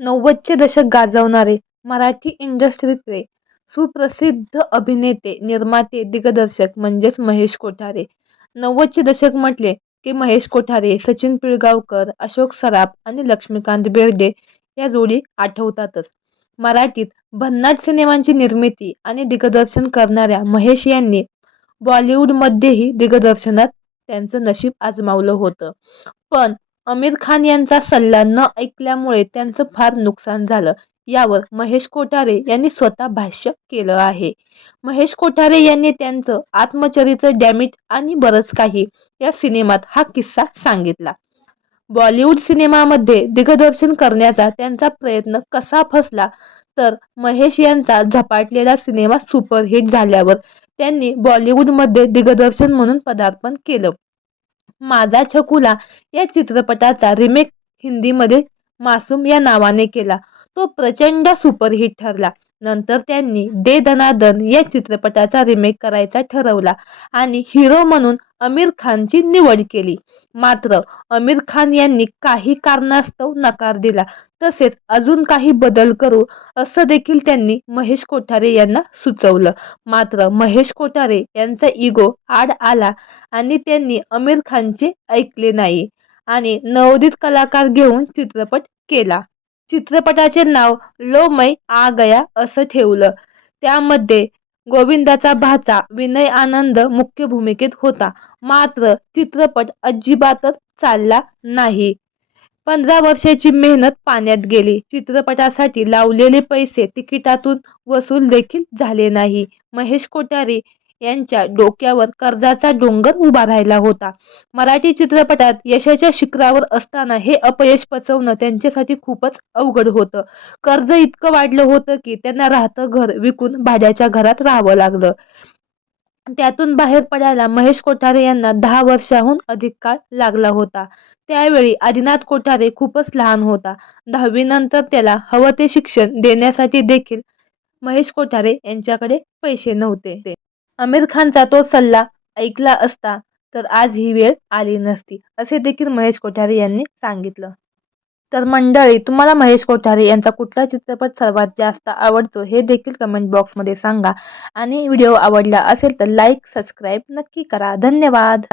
नव्वदचे दशक गाजवणारे मराठी इंडस्ट्रीतले सुप्रसिद्ध अभिनेते निर्माते दिग्दर्शक म्हणजेच महेश कोठारे. नव्वदचे दशक म्हटले की महेश कोठारे सचिन पिळगावकर अशोक सराफ आणि लक्ष्मीकांत बेर्डे या जोडी आठवतातच. मराठीत भन्नाट सिनेमांची निर्मिती आणि दिग्दर्शन करणाऱ्या महेश यांनी बॉलिवूडमध्येही दिग्दर्शनात त्यांचं नशीब आजमावलं होतं. पण आमिर खान यांचा सल्ला न ऐकल्यामुळे त्यांचं फार नुकसान झालं. यावर महेश कोठारे यांनी स्वतः भाष्य केलं आहे. महेश कोठारे यांनी त्यांचं आत्मचरित्र डॅमिट आणि बरंच काही या सिनेमात हा किस्सा सांगितला. बॉलिवूड सिनेमामध्ये दिग्दर्शन करण्याचा त्यांचा प्रयत्न कसा फसला तर महेश यांचा झपाटलेला सिनेमा सुपरहिट झाल्यावर त्यांनी बॉलिवूडमध्ये दिग्दर्शन म्हणून पदार्पण केलं. माझा छकुला या चित्रपटाचा रिमेक हिंदीमध्ये मासूम या नावाने केला. तो प्रचंड सुपरहिट ठरला. नंतर त्यांनी दे दनादन या चित्रपटाचा रिमेक करायचा ठरवला. आणि हिरो म्हणून आमिर खानची निवड केली. मात्र आमिर खान यांनी काही कारणास्तव नकार दिला. तसेच अजून काही बदल करू असं देखील त्यांनी महेश कोठारे यांना सुचवलं. मात्र महेश कोठारे यांचा इगो आड आला आणि त्यांनी आमिर खानचे ऐकले नाही आणि नवोदित कलाकार घेऊन चित्रपट केला. चित्रपटाचे नाव लो मै आ गया असं ठेवलं. त्यामध्ये गोविंदाचा भाचा विनय आनंद मुख्य भूमिकेत होता. मात्र चित्रपट अजिबातच चालला नाही. पंधरा वर्षाची मेहनत पाण्यात गेली. चित्रपटासाठी लावलेले पैसे तिकिटातून वसूल देखील झाले नाही. महेश कोठारी यांच्या डोक्यावर कर्जाचा डोंगर उभा राहिला होता. मराठी चित्रपटात यशाच्या शिखरावर असताना हे अपयश पचवणं त्यांच्यासाठी खूपच अवघड होतं. कर्ज इतकं वाढलं होतं की त्यांना राहतं घर विकून भाड्याच्या घरात राहावं लागलं. त्यातून बाहेर पडायला महेश कोठारे यांना दहा वर्षाहून अधिक काळ लागला होता. त्यावेळी आदिनाथ कोठारे खूपच लहान होता. दहावीनंतर त्याला हवं ते शिक्षण देण्यासाठी देखील महेश कोठारे यांच्याकडे पैसे नव्हते. आमिर खानचा तो सल्ला ऐकला असता तर आज ही वेळ आली नसती असे देखील महेश कोठारे यांनी सांगितलं. तर मंडळी तुम्हाला महेश कोठारे यांचा कुठला चित्रपट सर्वात जास्त आवडतो हे देखील कमेंट बॉक्समध्ये सांगा. आणि व्हिडिओ आवडला असेल तर लाईक सबस्क्राईब नक्की करा. धन्यवाद!